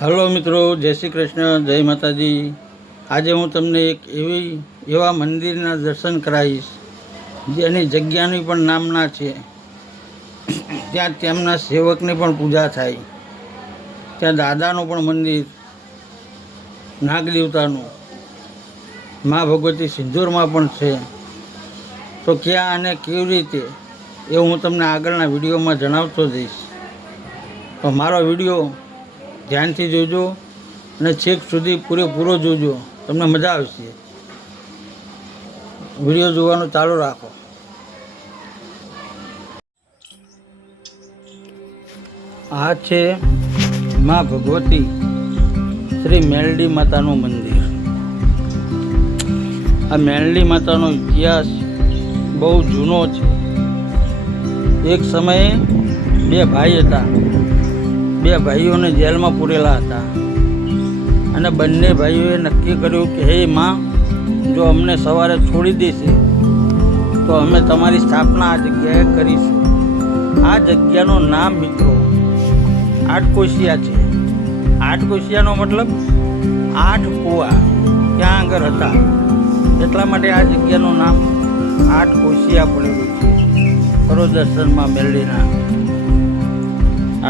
Hello મિત્રો, જય શ્રી કૃષ્ણ, જય માતાજી। આજે હું તમને એક એવા મંદિરના દર્શન કરાવીશ જેની જગ્યાની પણ નામના છે। ત્યાં તેમના સેવકની પણ પૂજા થાય। ત્યાં દાદાનું પણ મંદિર, નાગદેવતાનું, મા ભગવતી સિંદૂરમાં પણ છે। તો ક્યાં અને કેવી રીતે એ હું તમને આગળના વિડીયોમાં જણાવતો જઈશ। તો મારો વિડીયો ધ્યાનથી જોજો અને છેક સુધી પૂરેપૂરો જોજો, તમને મજા આવશે। વિડીયો જોવાનું ચાલુ રાખો। આ છે મા ભગવતી શ્રી મેલડી માતાનું મંદિર। આ મેલડી માતાનો ઇતિહાસ બહુ જૂનો છે। એક સમયે બે ભાઈ હતા। બે ભાઈઓને જેલમાં પૂરેલા હતા અને બંને ભાઈઓએ નક્કી કર્યું કે હે માં, જો અમને સવારે છોડી દેશે તો અમે તમારી સ્થાપના આ જગ્યાએ કરીશું। આ જગ્યાનું નામ મિત્રો આઠકોશિયા છે। આઠકોશિયાનો મતલબ 8 કૂવા ત્યાં આગળ હતા, એટલા માટે આ જગ્યાનું નામ આઠકોશિયા પડેલું છે। ખરો દર્શનમાં મેલડીના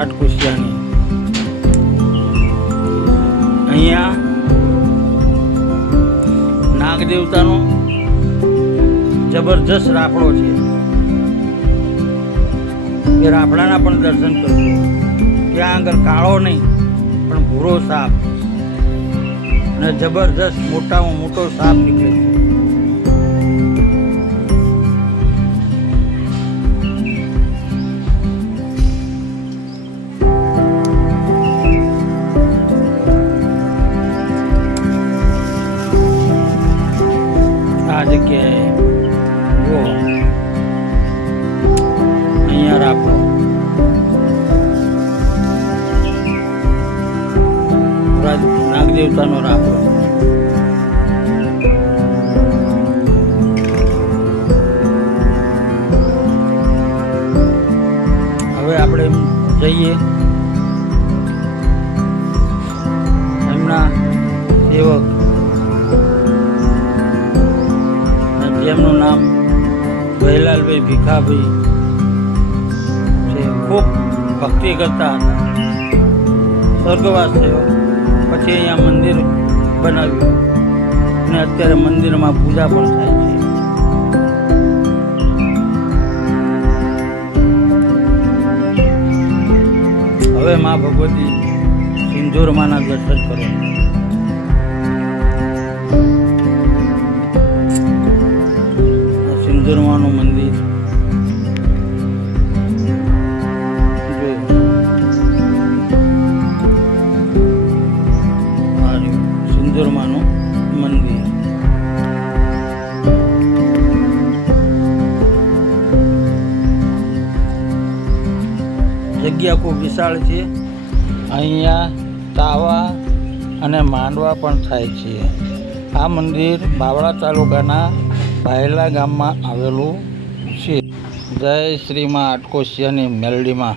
આઠકોશિયાની। અહીંયા નાગદેવતાનો જબરજસ્ત રાફડો છે। એ રાફડાના પણ દર્શન કરજો। ત્યાં આગળ કાળો નહીં પણ ભૂરો સાપ અને જબરજસ્ત મોટામાં મોટો સાપ નીકળે છે। આ જગ્યાએ જો અહીંયા રાખો નાગદેવતાનો રાખો। હવે આપણે જઈએ એમના સેવક, જેમનું નામ વહેલાલભાઈ ભીખાભાઈ છે। ખૂબ ભક્તિ કરતા હતા, સ્વર્ગવાસ થયો પછી અહીંયા મંદિર બનાવ્યું અને અત્યારે મંદિરમાં પૂજા પણ થાય છે। હવે મા ભગવતી સિંદૂરમાંના દર્શન કરો। સિંદૂરમાંનું મંદિર સિંદૂરમાંનું મંદિર જગ્યા ખૂબ વિશાળ છે। અહીંયા તાવા અને માંડવા પણ થાય છે। આ મંદિર બાવળા તાલુકાના ભાયલા ગામમાં આવેલું છે। જય શ્રી માં આઠકોશિયાની મેલડીમાં।